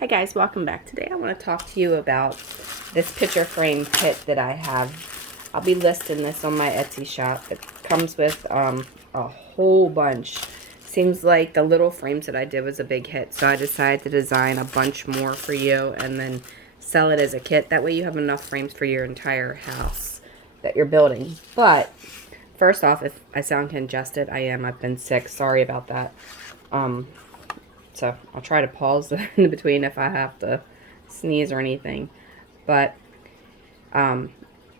Hi guys, welcome back. Today I want to talk to you about this picture frame kit that I have. I'll be listing this on my Etsy shop. It comes with a whole bunch. Seems like the little frames that I did was a big hit, so I decided to design a bunch more for you and then sell it as a kit. That way you have enough frames for your entire house that you're building. But first off, if I sound congested, I am. I've been sick. Sorry about that. So I'll try to pause in between if I have to sneeze or anything. But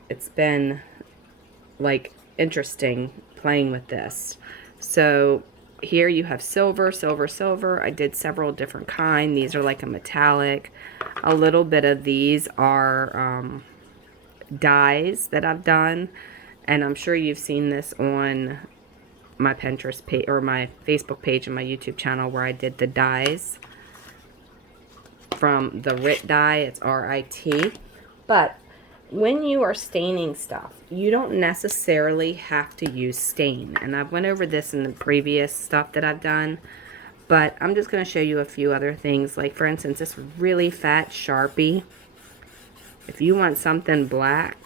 it's been like interesting playing with this. So here you have silver, silver, silver. I did several different kinds. These are like a metallic. A little bit of these are dyes that I've done. And I'm sure you've seen this on my Pinterest page or my Facebook page and my YouTube channel where I did the dyes from the RIT dye. It's R-I-T. But when you are staining stuff, you don't necessarily have to use stain. And I've went over this in the previous stuff that I've done. But I'm just going to show you a few other things. Like, for instance, this really fat Sharpie. If you want something black,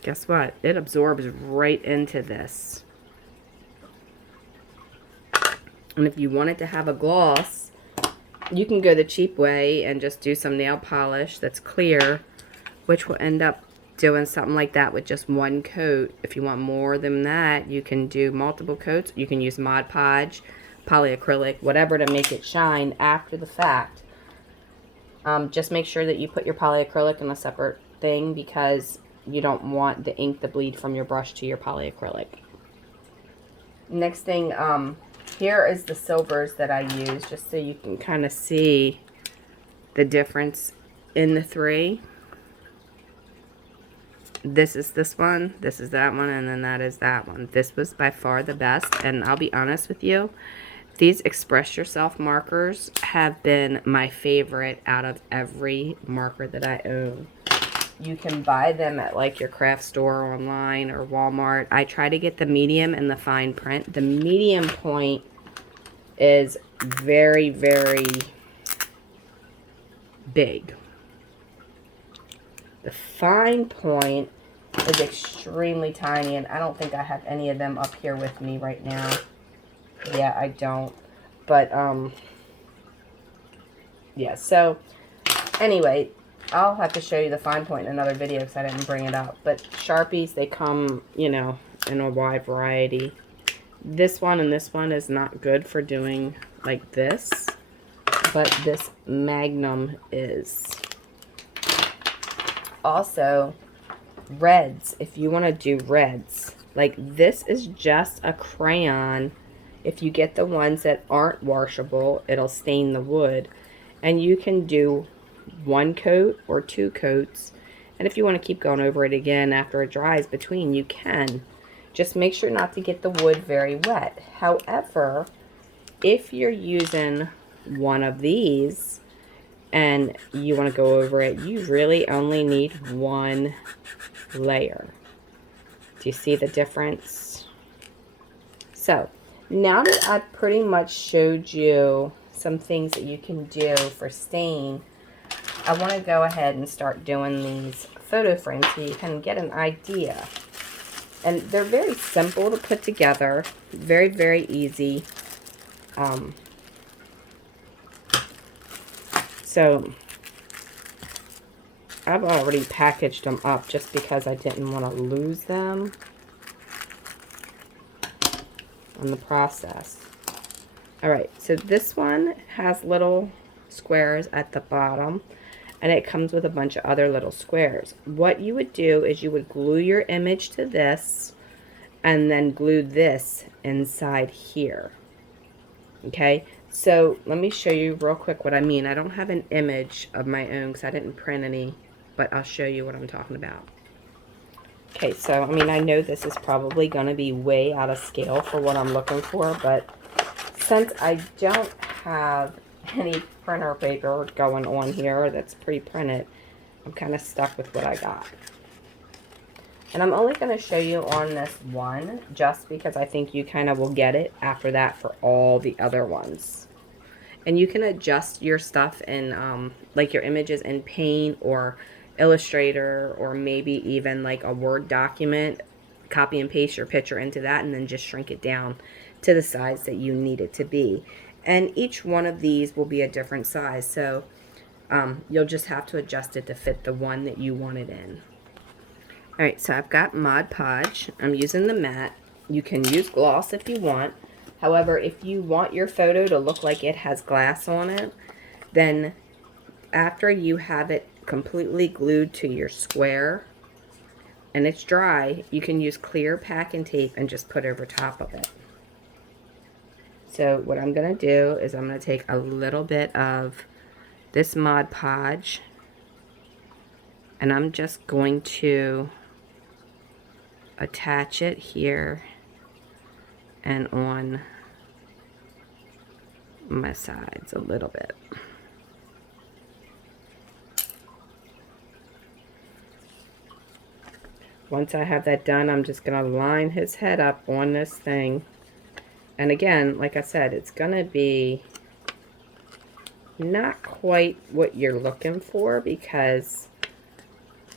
guess what? It absorbs right into this. And if you want it to have a gloss, you can go the cheap way and just do some nail polish that's clear, which will end up doing something like that with just one coat. If you want more than that, you can do multiple coats. You can use Mod Podge, polyacrylic, whatever to make it shine after the fact. Just make sure that you put your polyacrylic in a separate thing because you don't want the ink to bleed from your brush to your polyacrylic. Next thing, here is the silvers that I use, just so you can kind of see the difference in the three. This is this one, this is that one, and then that is that one. This was by far the best, and I'll be honest with you, these Express Yourself markers have been my favorite out of every marker that I own. You can buy them at like your craft store online or Walmart. I try to get the medium and the fine print. The medium point is very, very big. The fine point is extremely tiny, and I don't think I have any of them up here with me right now. Yeah, I don't. But, yeah, so, anyway, I'll have to show you the fine point in another video because I didn't bring it up. But Sharpies, they come, you know, in a wide variety. This one and this one is not good for doing like this, but this Magnum is. Also, reds, if you want to do reds, like this is just a crayon. If you get the ones that aren't washable, it'll stain the wood. And you can do one coat or two coats, and if you want to keep going over it again after it dries between, you can. Just make sure not to get the wood very wet. However, if you're using one of these and you want to go over it, you really only need one layer. Do you see the difference? So now that I've pretty much showed you some things that you can do for stain, I want to go ahead and start doing these photo frames so you can get an idea. And they're very simple to put together. Very, very easy. So, I've already packaged them up just because I didn't want to lose them in the process. Alright, so this one has little squares at the bottom. And it comes with a bunch of other little squares. What you would do is you would glue your image to this and then glue this inside here. Okay, so let me show you real quick what I mean. I don't have an image of my own because I didn't print any, but I'll show you what I'm talking about. Okay, so I mean, I know this is probably going to be way out of scale for what I'm looking for, but since I don't have any printer paper going on here that's pre-printed, I'm kind of stuck with what I got. And I'm only going to show you on this one just because I think you kind of will get it after that for all the other ones. And you can adjust your stuff in, like your images in Paint or Illustrator, or maybe even like a Word document. Copy and paste your picture into that and then just shrink it down to the size that you need it to be. And each one of these will be a different size, so you'll just have to adjust it to fit the one that you want it in. Alright, so I've got Mod Podge. I'm using the matte. You can use gloss if you want. However, if you want your photo to look like it has glass on it, then after you have it completely glued to your square and it's dry, you can use clear packing tape and just put over top of it. So what I'm going to do is I'm going to take a little bit of this Mod Podge and I'm just going to attach it here and on my sides a little bit. Once I have that done, I'm just going to line his head up on this thing. And again, like I said, it's going to be not quite what you're looking for because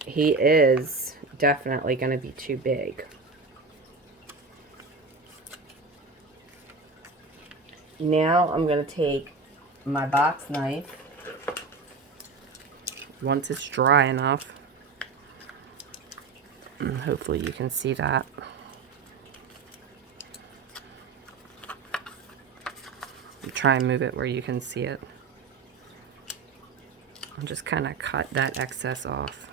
he is definitely going to be too big. Now I'm going to take my box knife, once it's dry enough, and hopefully you can see that. Try and move it where you can see it. I'll just kind of cut that excess off.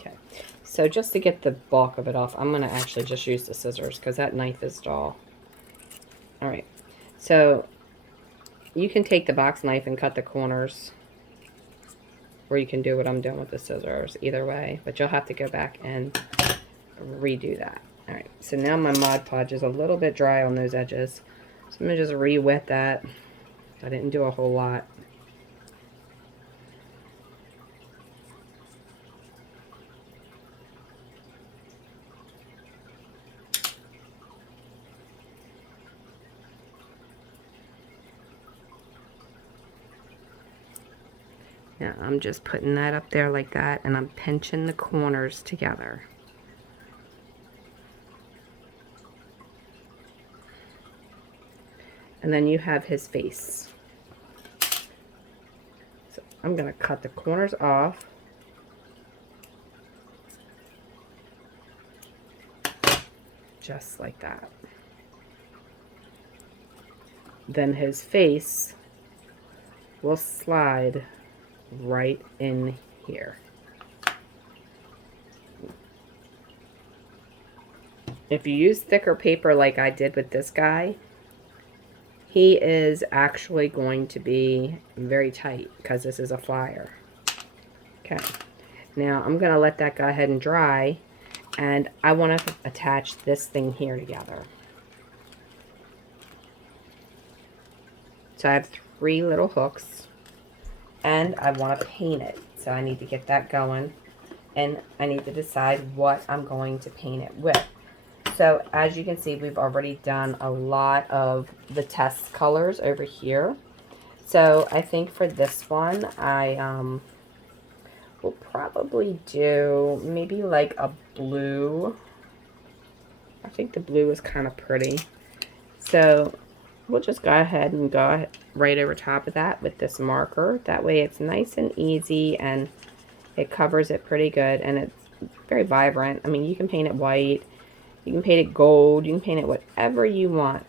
Okay, so just to get the bulk of it off, I'm going to actually just use the scissors because that knife is dull. Alright, so you can take the box knife and cut the corners, or you can do what I'm doing with the scissors, either way, but you'll have to go back and redo that. Alright, so now my Mod Podge is a little bit dry on those edges, so I'm going to just re-wet that. I didn't do a whole lot. Now I'm just putting that up there like that, and I'm pinching the corners together. And then you have his face. So I'm going to cut the corners off. Just like that. Then his face will slide right in here. If you use thicker paper like I did with this guy, he is actually going to be very tight because this is a flyer. Okay, now I'm going to let that go ahead and dry, and I want to attach this thing here together. So I have 3 little hooks, and I want to paint it. So I need to get that going, and I need to decide what I'm going to paint it with. So as you can see, we've already done a lot of the test colors over here. So I think for this one, I will probably do maybe like a blue. I think the blue is kind of pretty. So we'll just go ahead and go right over top of that with this marker. That way it's nice and easy and it covers it pretty good, and it's very vibrant. I mean, you can paint it white. You can paint it gold. You can paint it whatever you want.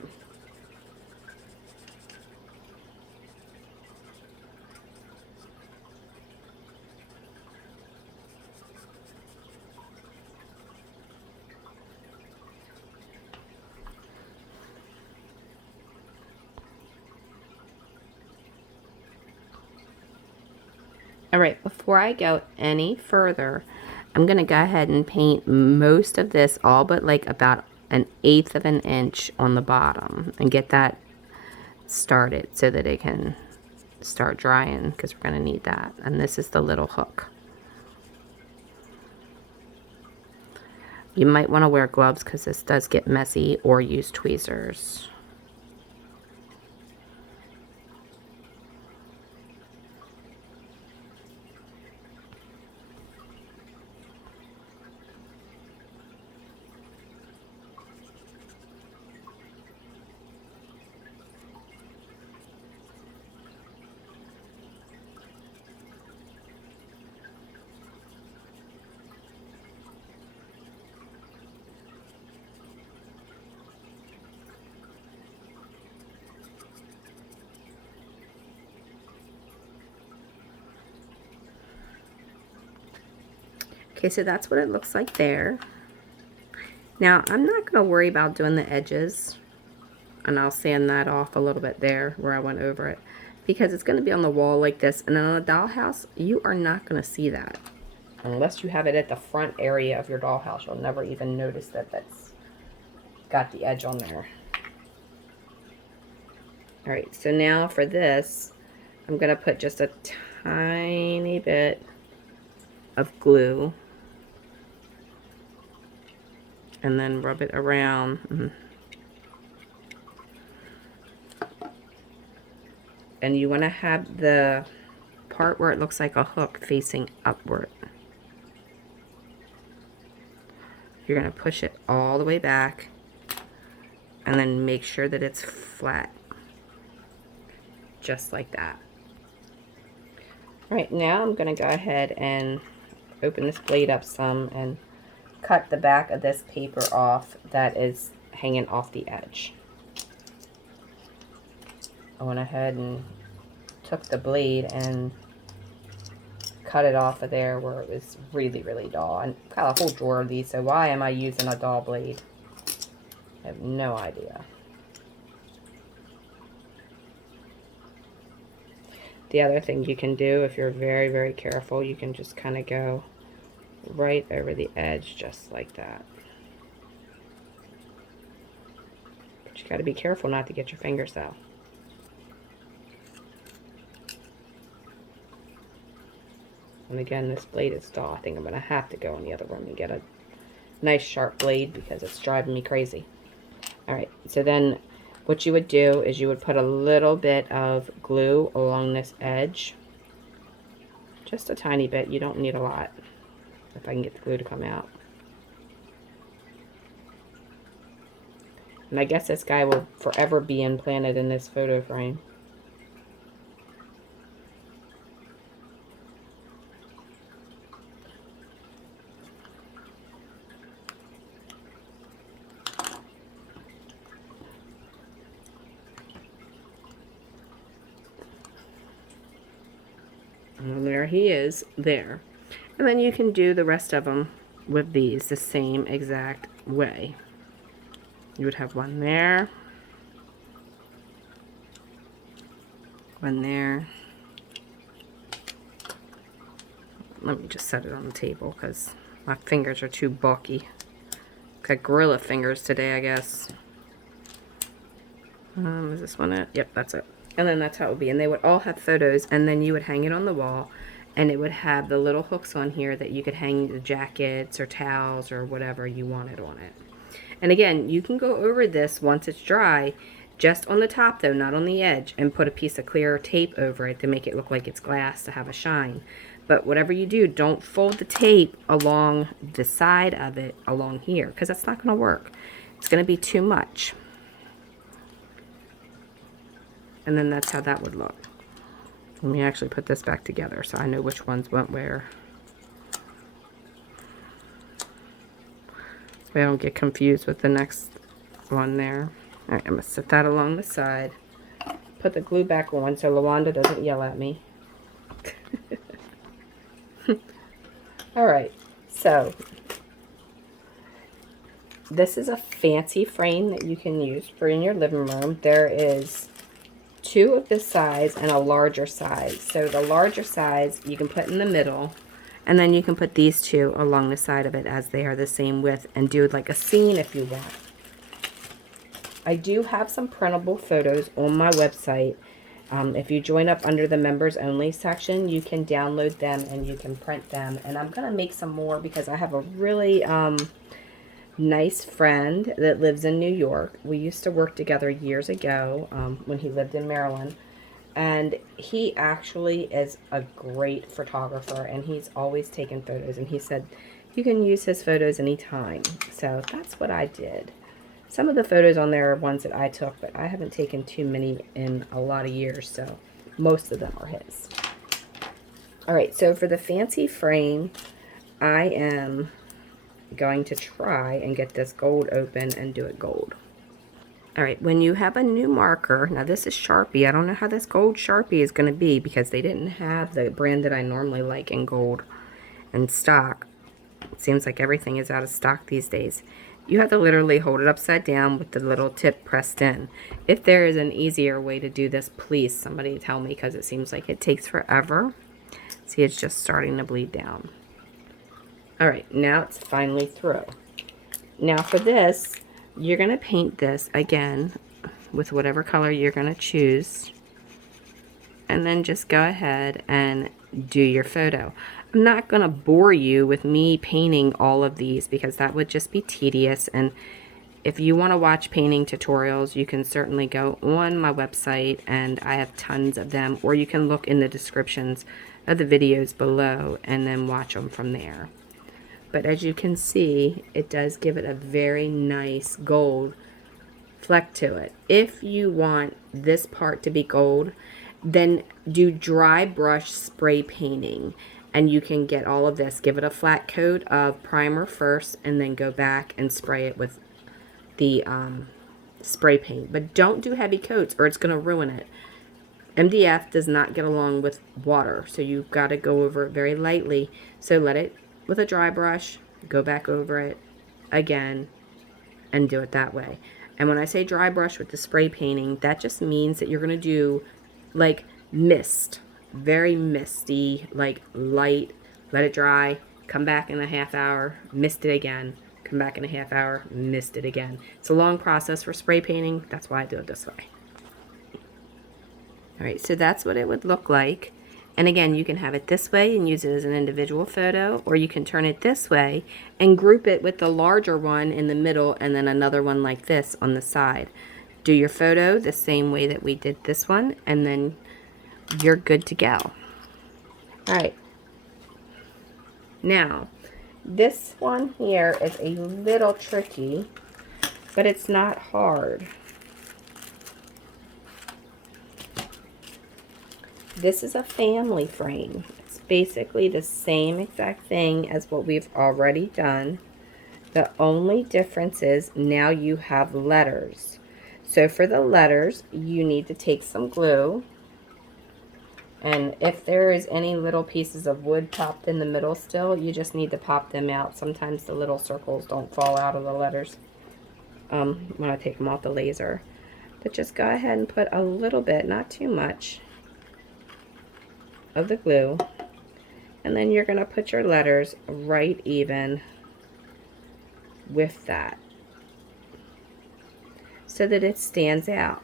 Alright, before I go any further, I'm going to go ahead and paint most of this, all but like about 1/8 of an inch on the bottom, and get that started so that it can start drying, because we're going to need that. And this is the little hook. You might want to wear gloves because this does get messy, or use tweezers. Okay, so that's what it looks like there. Now, I'm not going to worry about doing the edges, and I'll sand that off a little bit there where I went over it, because it's going to be on the wall like this, and then on a dollhouse, you are not going to see that. Unless you have it at the front area of your dollhouse, you'll never even notice that that's got the edge on there. Alright, so now for this, I'm going to put just a tiny bit of glue and then rub it around. And you want to have the part where it looks like a hook facing upward. You're going to push it all the way back and then make sure that it's flat. Just like that. Alright, now I'm going to go ahead and open this blade up some and cut the back of this paper off that is hanging off the edge. I went ahead and took the blade and cut it off of there where it was really, really dull. I've got a whole drawer of these, so why am I using a dull blade? I have no idea. The other thing you can do, if you're very, very careful, you can just kind of go right over the edge just like that. But you got to be careful not to get your fingers out. And again, this blade is dull. I think I'm going to have to go in the other room and get a nice sharp blade because it's driving me crazy. Alright, so then what you would do is you would put a little bit of glue along this edge. Just a tiny bit. You don't need a lot. If I can get the glue to come out. And I guess this guy will forever be implanted in this photo frame. And there he is, there. And then you can do the rest of them with these the same exact way. You would have one there, one there. Let me just set it on the table because my fingers are too bulky. Got gorilla fingers today, I guess. Is this one it? Yep, that's it. And then that's how it would be. And they would all have photos, and then you would hang it on the wall, and it would have the little hooks on here that you could hang the jackets or towels or whatever you wanted on it. And again, you can go over this once it's dry, just on the top though, not on the edge, and put a piece of clear tape over it to make it look like it's glass to have a shine. But whatever you do, don't fold the tape along the side of it along here, because that's not going to work. It's going to be too much. And then that's how that would look. Let me actually put this back together so I know which ones went where. So I don't get confused with the next one there. Alright, I'm going to set that along the side. Put the glue back on so LaWanda doesn't yell at me. Alright, so this is a fancy frame that you can use for in your living room. There is two of this size and a larger size. So the larger size you can put in the middle, and then you can put these two along the side of it as they are the same width and do like a scene if you want. I do have some printable photos on my website. If you join up under the members only section, you can download them and you can print them. And I'm going to make some more because I have a really nice friend that lives in New York. We used to work together years ago when he lived in Maryland. And he actually is a great photographer, and he's always taken photos. And he said you can use his photos anytime. So that's what I did. Some of the photos on there are ones that I took, but I haven't taken too many in a lot of years, so most of them are his. All right, so for the fancy frame, I am going to try and get this gold open and do it gold. All right, when you have a new marker, now this is Sharpie. I don't know how this gold Sharpie is going to be because they didn't have the brand that I normally like in gold in stock. It seems like everything is out of stock these days. You have to literally hold it upside down with the little tip pressed in. If there is an easier way to do this, please somebody tell me, because it seems like it takes forever. See, it's just starting to bleed down. All right, now it's finally through. Now for this, you're going to paint this again with whatever color you're going to choose. And then just go ahead and do your photo. I'm not going to bore you with me painting all of these because that would just be tedious. And if you want to watch painting tutorials, you can certainly go on my website, and I have tons of them. Or you can look in the descriptions of the videos below and then watch them from there. But as you can see, it does give it a very nice gold fleck to it. If you want this part to be gold, then do dry brush spray painting, and you can get all of this. Give it a flat coat of primer first, and then go back and spray it with the spray paint. But don't do heavy coats or it's going to ruin it. MDF does not get along with water, so you've got to go over it very lightly. So let it with a dry brush, go back over it again, and do it that way. And when I say dry brush with the spray painting, that just means that you're going to do like mist, very misty, like light, let it dry, come back in a half hour, mist it again, come back in a half hour, mist it again. It's a long process for spray painting. That's why I do it this way. All right, so that's what it would look like. And again, you can have it this way and use it as an individual photo, or you can turn it this way and group it with the larger one in the middle and then another one like this on the side. Do your photo the same way that we did this one, and then you're good to go. All right. Now, this one here is a little tricky, but it's not hard. This is a family frame. It's basically the same exact thing as what we've already done. The only difference is now you have letters. So for the letters, you need to take some glue. And if there is any little pieces of wood popped in the middle still, you just need to pop them out. Sometimes the little circles don't fall out of the letters when I take them off the laser. But just go ahead and put a little bit, not too much, of the glue, and then you're going to put your letters right even with that so that it stands out.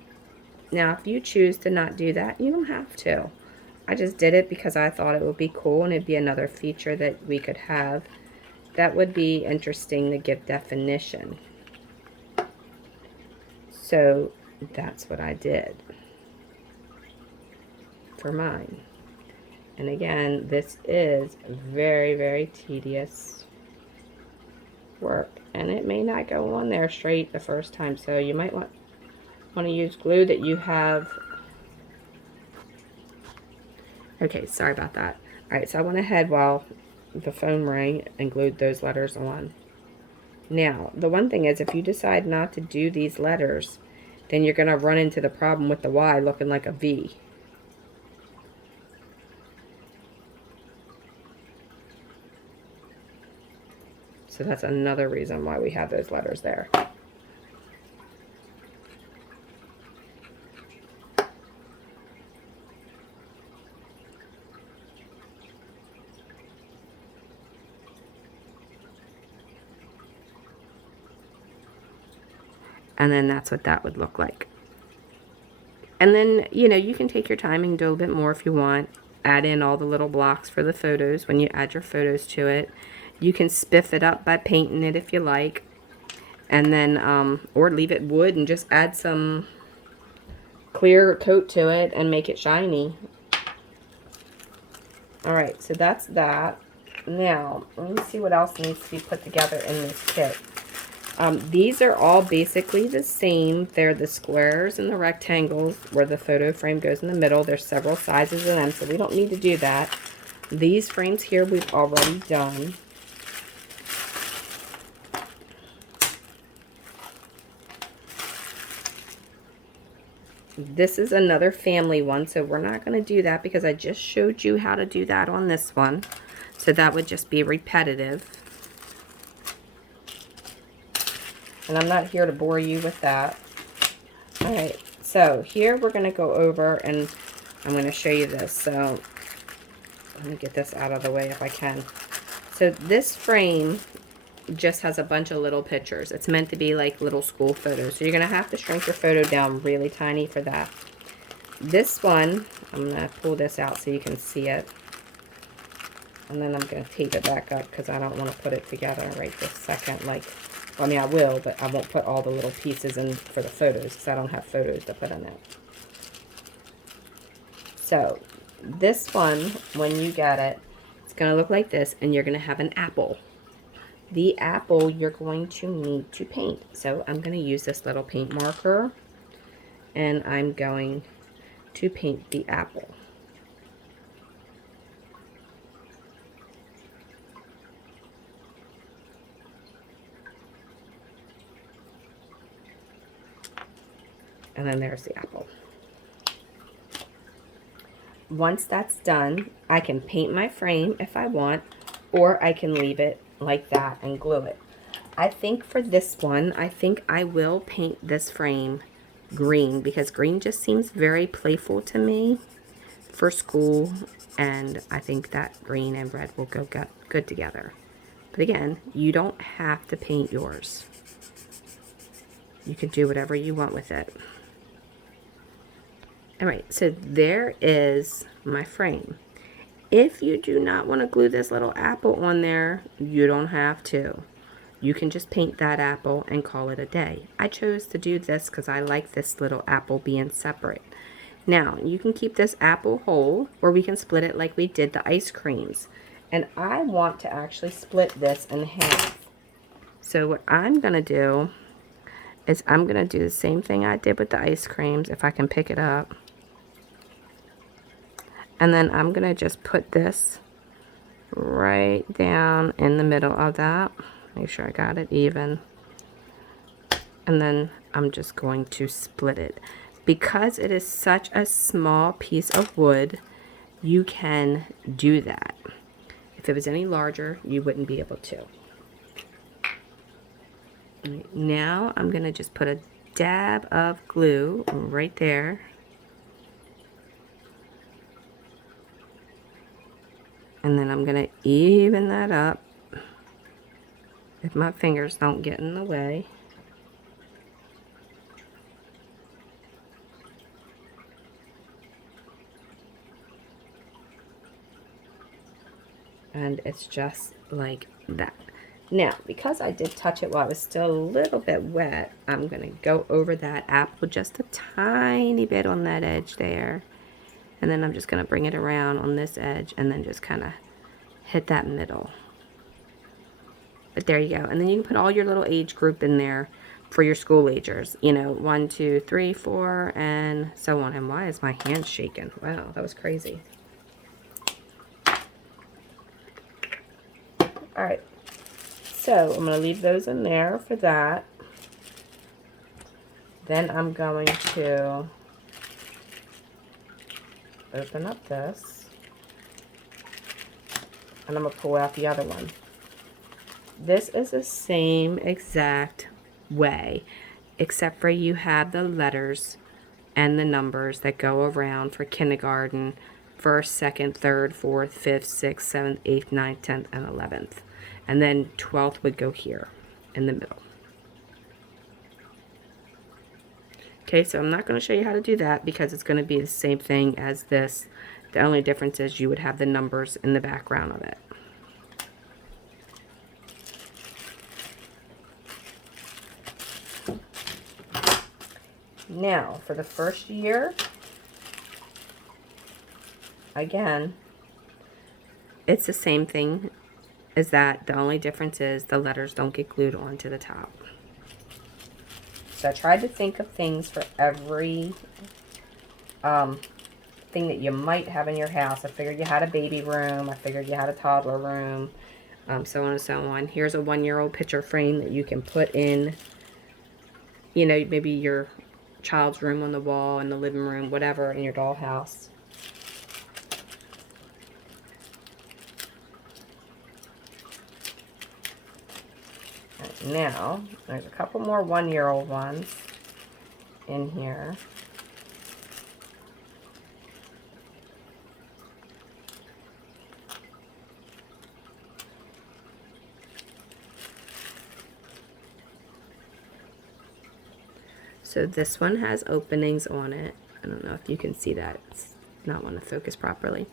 Now if you choose to not do that, you don't have to. I just did it because I thought it would be cool, and it'd be another feature that we could have that would be interesting to give definition. So that's what I did for mine. And again, this is very, very tedious work. And it may not go on there straight the first time. So you might want to use glue that you have. Okay, sorry about that. Alright, so I went ahead while the phone rang and glued those letters on. Now, the one thing is, if you decide not to do these letters, then you're going to run into the problem with the Y looking like a V. So that's another reason why we have those letters there. And then that's what that would look like. And then, you know, you can take your time and do a little bit more if you want. Add in all the little blocks for the photos when you add your photos to it. You can spiff it up by painting it if you like. And then, or leave it wood and just add some clear coat to it and make it shiny. Alright, so that's that. Now, let me see what else needs to be put together in this kit. These are all basically the same. They're the squares and the rectangles where the photo frame goes in the middle. There's several sizes of them, so we don't need to do that. These frames here we've already done. This is another family one, so we're not going to do that because I just showed you how to do that on this one. So that would just be repetitive. And I'm not here to bore you with that. Alright, so here we're going to go over and I'm going to show you this. So let me get this out of the way if I can. So this frame just has a bunch of little pictures. It's meant to be like little school photos. So you're going to have to shrink your photo down really tiny for that. This one, I'm going to pull this out so you can see it. And then I'm going to tape it back up because I don't want to put it together right this second. Like, I mean, I will, but I won't put all the little pieces in for the photos because I don't have photos to put in it. So this one, when you get it, it's going to look like this, and you're going to have an apple. The apple you're going to need to paint. So I'm going to use this little paint marker, and I'm going to paint the apple. And then there's the apple. Once that's done, I can paint my frame if I want, or I can leave it like that and glue it. I think for this one, I think I will paint this frame green because green just seems very playful to me for school, and I think that green and red will go good together. But again, you don't have to paint yours. You can do whatever you want with it. Alright, so there is my frame. If you do not want to glue this little apple on there, you don't have to. You can just paint that apple and call it a day. I chose to do this because I like this little apple being separate. Now, you can keep this apple whole, or we can split it like we did the ice creams. And I want to actually split this in half. So what I'm going to do is I'm going to do the same thing I did with the ice creams, if I can pick it up. And then I'm going to just put this right down in the middle of that. Make sure I got it even. And then I'm just going to split it. Because it is such a small piece of wood, you can do that. If it was any larger, you wouldn't be able to. Right, now I'm going to just put a dab of glue right there. And then I'm going to even that up if my fingers don't get in the way. And it's just like that. Now, because I did touch it while it was still a little bit wet, I'm going to go over that apple just a tiny bit on that edge there. And then I'm just going to bring it around on this edge and then just kind of hit that middle. But there you go. And then you can put all your little age group in there for your school agers. You know, 1, 2, 3, 4, and so on. And why is my hand shaking? Wow, that was crazy. Alright. So I'm going to leave those in there for that. Then I'm going to open up this, and I'm going to pull out the other one. This is the same exact way, except for you have the letters and the numbers that go around for kindergarten, 1st, 2nd, 3rd, 4th, 5th, 6th, 7th, 8th, 9th, 10th, and 11th. And then 12th would go here in the middle. Okay, so I'm not going to show you how to do that because it's going to be the same thing as this. The only difference is you would have the numbers in the background of it. Now, for the first year, again, it's the same thing as that. The only difference is the letters don't get glued onto the top. So I tried to think of things for every thing that you might have in your house. I figured you had a baby room. I figured you had a toddler room, so on and so on. Here's a 1-year-old picture frame that you can put in, you know, maybe your child's room on the wall, in the living room, whatever, in your dollhouse. Right, now, there's a couple more 1-year-old ones in here. So this one has openings on it. I don't know if you can see that. It's not want to focus properly.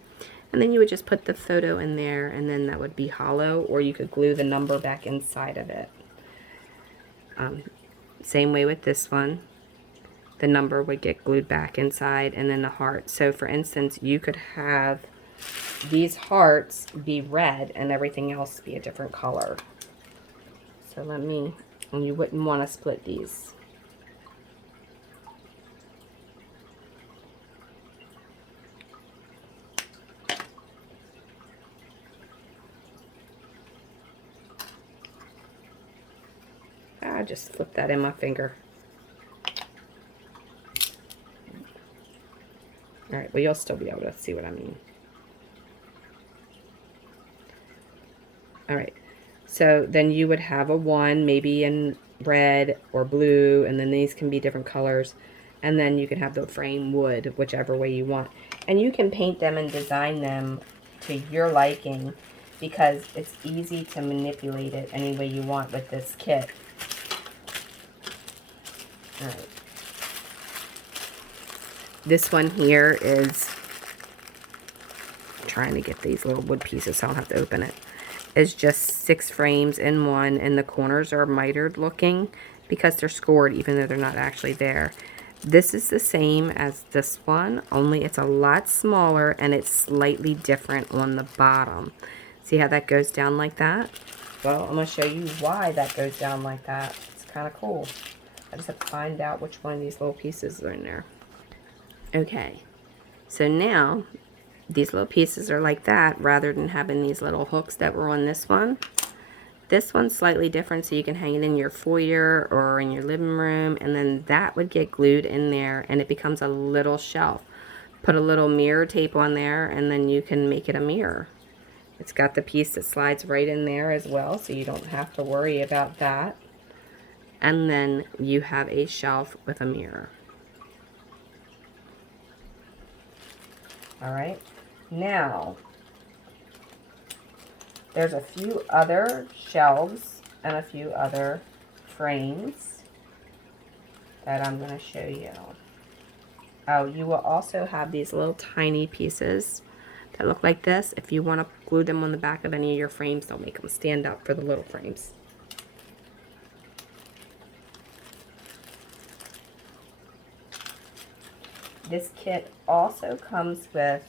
And then you would just put the photo in there, and then that would be hollow, or you could glue the number back inside of it. Same way with this one. The number would get glued back inside, and then the heart. So for instance, you could have these hearts be red and everything else be a different color. So and you wouldn't want to split these. I just slipped that in my finger. Alright, well, you'll still be able to see what I mean. Alright, so then you would have a 1, maybe in red or blue, and then these can be different colors. And then you can have the frame wood, whichever way you want. And you can paint them and design them to your liking, because it's easy to manipulate it any way you want with this kit. Alright. This one here is, I'm trying to get these little wood pieces so I don't have to open it, is just 6 frames in one, and the corners are mitered looking because they're scored even though they're not actually there. This is the same as this one, only it's a lot smaller and it's slightly different on the bottom. See how that goes down like that? Well, I'm going to show you why that goes down like that. It's kind of cool. I just have to find out which one of these little pieces are in there. Okay, so now these little pieces are like that rather than having these little hooks that were on this one. This one's slightly different, so you can hang it in your foyer or in your living room, and then that would get glued in there and it becomes a little shelf. Put a little mirror tape on there and then you can make it a mirror. It's got the piece that slides right in there as well, so you don't have to worry about that. And then you have a shelf with a mirror. Alright, now there's a few other shelves and a few other frames that I'm going to show you. Oh, you will also have these little tiny pieces that look like this. If you want to glue them on the back of any of your frames, they'll make them stand up for the little frames. This kit also comes with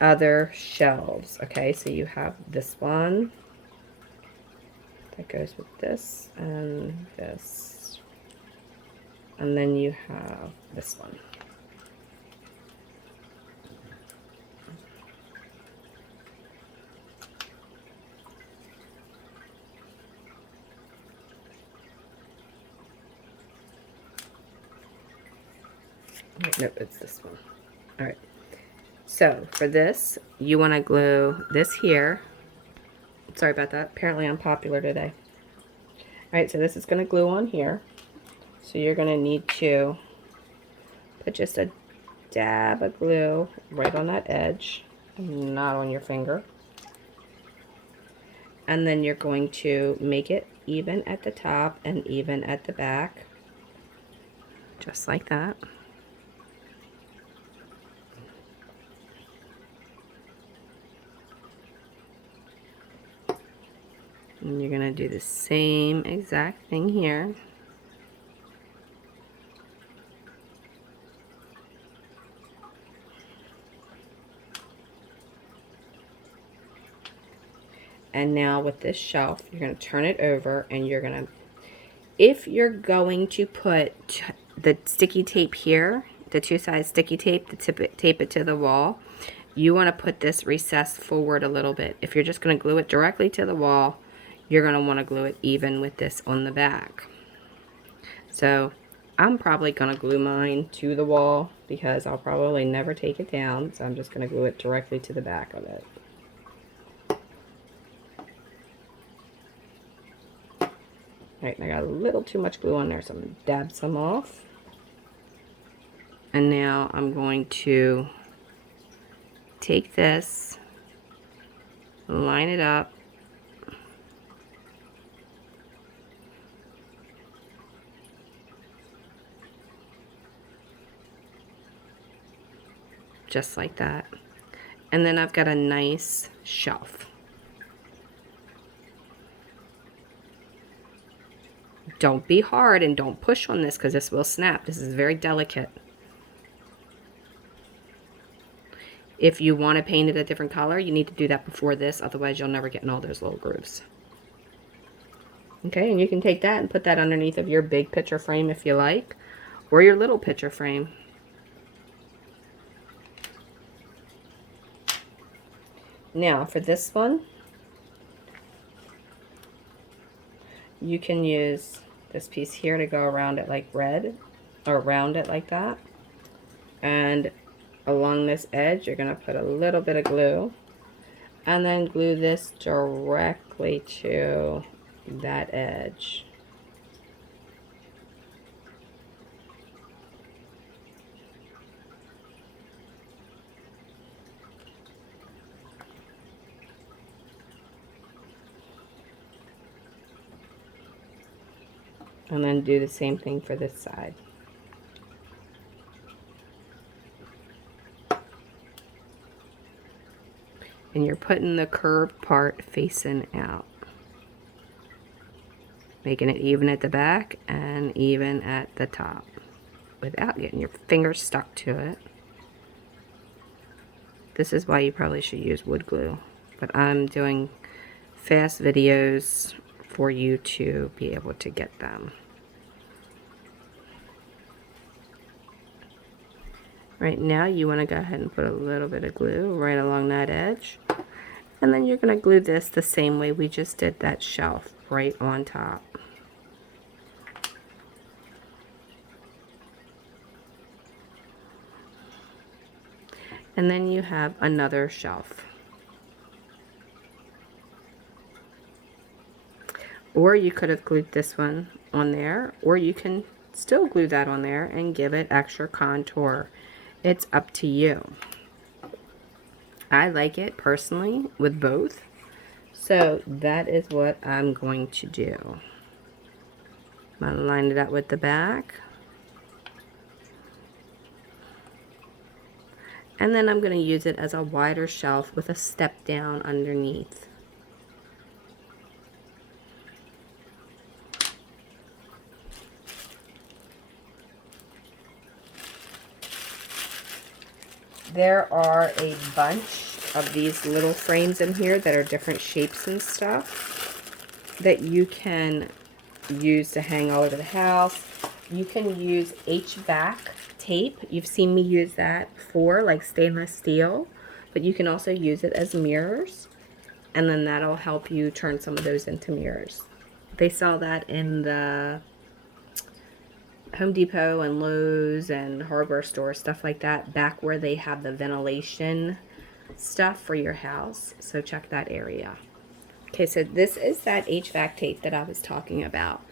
other shelves. Okay, so you have this one that goes with this, and then you have this one. Nope, it's this one. All right. So for this, you want to glue this here. Sorry about that. Apparently I'm popular today. All right, so this is going to glue on here. So you're going to need to put just a dab of glue right on that edge, not on your finger. And then you're going to make it even at the top and even at the back, just like that. And you're going to do the same exact thing here. And now with this shelf, you're going to turn it over and you're going to, if you're going to put the sticky tape here, the 2-side sticky tape, to tape it to the wall, you want to put this recessed forward a little bit. If you're just going to glue it directly to the wall, you're going to want to glue it even with this on the back. So I'm probably going to glue mine to the wall because I'll probably never take it down. So I'm just going to glue it directly to the back of it. Alright, I got a little too much glue on there, so I'm going to dab some off. And now I'm going to take this, line it up, just like that. And then I've got a nice shelf. Don't be hard and don't push on this because this will snap. This is very delicate. If you want to paint it a different color, you need to do that before this, otherwise you'll never get in all those little grooves. Okay, and you can take that and put that underneath of your big picture frame if you like, or your little picture frame. Now for this one, you can use this piece here to go around it like red, or around it like that. And along this edge, you're going to put a little bit of glue. And then glue this directly to that edge. And then do the same thing for this side. And you're putting the curved part facing out. Making it even at the back and even at the top without getting your fingers stuck to it. This is why you probably should use wood glue. But I'm doing fast videos for you to be able to get them. Right now you want to go ahead and put a little bit of glue right along that edge. And then you're going to glue this the same way we just did that shelf, right on top. And then you have another shelf. Or you could have glued this one on there, or you can still glue that on there and give it extra contour. It's up to you. I like it personally with both, so that is what I'm going to do. I'm going to line it up with the back, and then I'm going to use it as a wider shelf with a step down underneath. There are a bunch of these little frames in here that are different shapes and stuff that you can use to hang all over the house. You can use HVAC tape. You've seen me use that before, like stainless steel, but you can also use it as mirrors, and then that'll help you turn some of those into mirrors. They sell that in the Home Depot and Lowe's and hardware stores, stuff like that, back where they have the ventilation stuff for your house. So check that area. Okay, so this is that HVAC tape that I was talking about.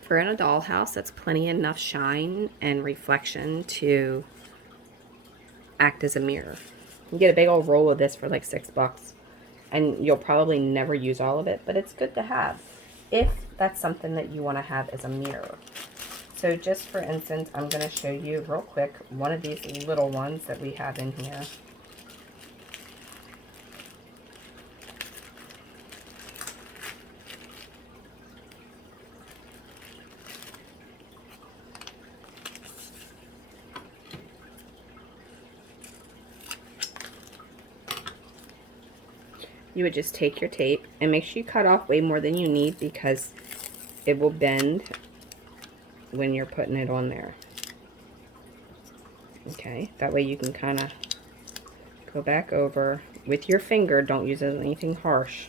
For in a dollhouse, that's plenty enough shine and reflection to act as a mirror. You get a big old roll of this for like $6, and you'll probably never use all of it, but it's good to have if that's something that you want to have as a mirror. So just for instance, I'm going to show you real quick one of these little ones that we have in here. you would just take your tape and make sure you cut off way more than you need because it will bend when you're putting it on there. Okay, that way you can kind of go back over with your finger. Don't use anything harsh.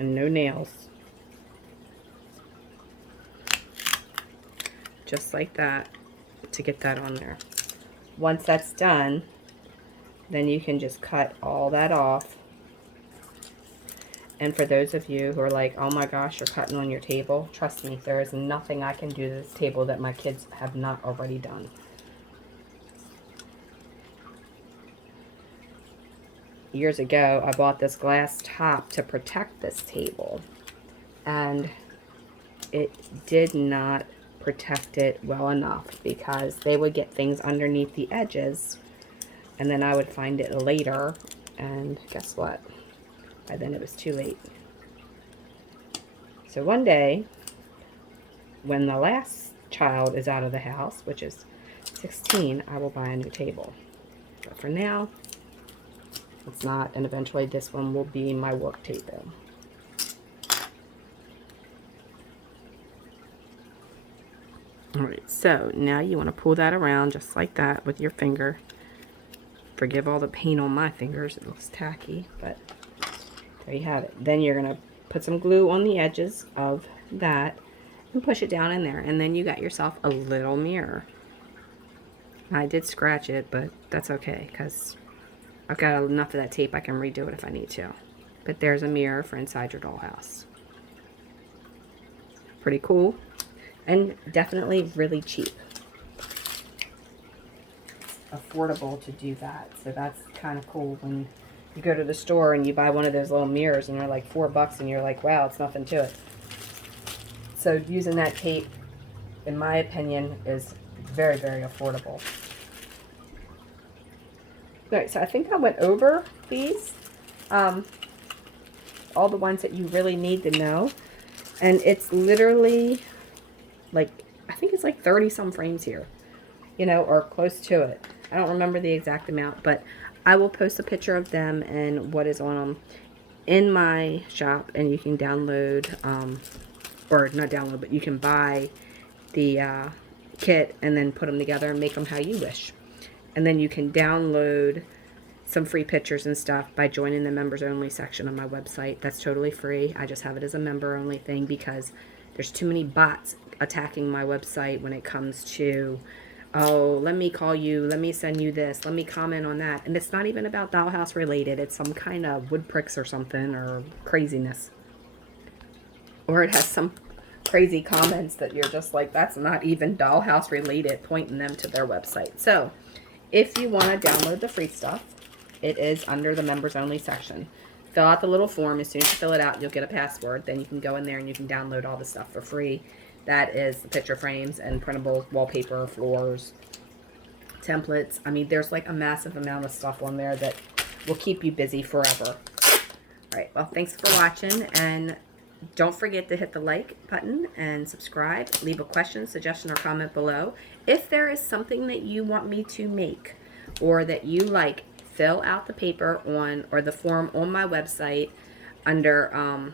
And no nails. Just like that to get that on there. Once that's done, then you can just cut all that off. And for those of you who are like, oh my gosh, you're cutting on your table, trust me, there is nothing I can do to this table that my kids have not already done. Years ago, I bought this glass top to protect this table, and it did not protect it well enough because they would get things underneath the edges, and then I would find it later, and guess what? By then it was too late. So one day, when the last child is out of the house, which is 16, I will buy a new table. But for now, it's not, and eventually this one will be my work table. Alright, so now you want to pull that around just like that with your finger. Forgive all the paint on my fingers, it looks tacky, but there you have it. Then you're going to put some glue on the edges of that and push it down in there, and then you got yourself a little mirror. I did scratch it, but that's okay because I've got enough of that tape I can redo it if I need to. But there's a mirror for inside your dollhouse. Pretty cool. And definitely really cheap. Affordable to do that. So that's kind of cool when you go to the store and you buy one of those little mirrors and they're like $4 and you're like, wow, it's nothing to it. So using that tape, in my opinion, is very, very affordable. Alright, so I think I went over these. All the ones that you really need to know. And it's literally like, I think it's like 30 some frames here, you know, or close to it. I don't remember the exact amount, but I will post a picture of them and what is on them in my shop, and you can download, or not download, but you can buy the kit and then put them together and make them how you wish. And then you can download some free pictures and stuff by joining the members only section on my website. That's totally free. I just have it as a member only thing because there's too many bots attacking my website when it comes to, oh, let me call you, let me send you this, let me comment on that. And it's not even about Dollhouse related. It's some kind of wood pricks or something or craziness. Or it has some crazy comments that you're just like, that's not even Dollhouse related, pointing them to their website. So if you want to download the free stuff, it is under the members only section. Fill out the little form. As soon as you fill it out, you'll get a password. Then you can go in there and you can download all the stuff for free. That is the picture frames and printable wallpaper, floors, templates. I mean, there's like a massive amount of stuff on there that will keep you busy forever. All right, well, thanks for watching, and don't forget to hit the like button and subscribe. Leave a question, suggestion, or comment below. If there is something that you want me to make or that you like, fill out the paper on, or the form on my website under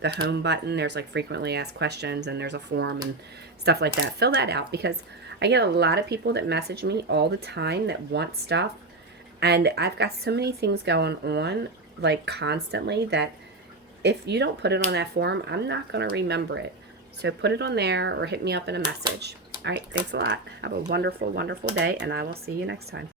the home button. There's like frequently asked questions and there's a form and stuff like that. Fill that out because I get a lot of people that message me all the time that want stuff, and I've got so many things going on like constantly that if you don't put it on that form, I'm not going to remember it. So put it on there or hit me up in a message. All right, thanks a lot. Have a wonderful, wonderful day, and I will see you next time.